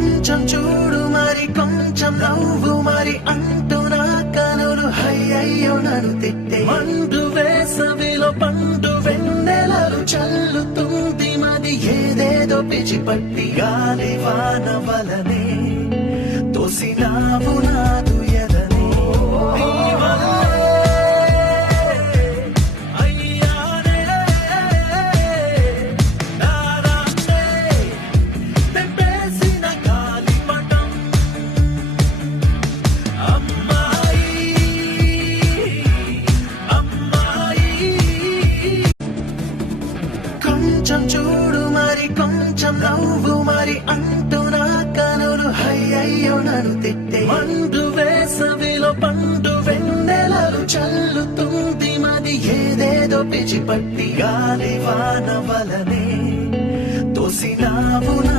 కొంచెం చూడు మరి కొంచెం నవ్వు మరి అంటూ నా కనులు అయ్యయ్యో నన్ను తిట్టే మండు వేసవిలో పండు వెన్నెలలు చల్లుతుంది మది ఏదేదో పిచ్చిపట్టి గాలి వాన వలనే తోసినావు నాదు ఎదనే నీ వల్లే అయ్యానే నారానే తెప్పేసిన గాలిపటం అమ్మాయి అమ్మాయి కొంచెం చూడు మరి కొంచెం నవ్వు మరి అంటూ నా కనులు అయ్యయ్యో నన్ను తిట్టే మండు వేసవిలో పండు వెన్నెలలు చల్లుతుంది మది ఏదేదో పిచ్చిపట్టి గాలి వాన వలనే తోసినావు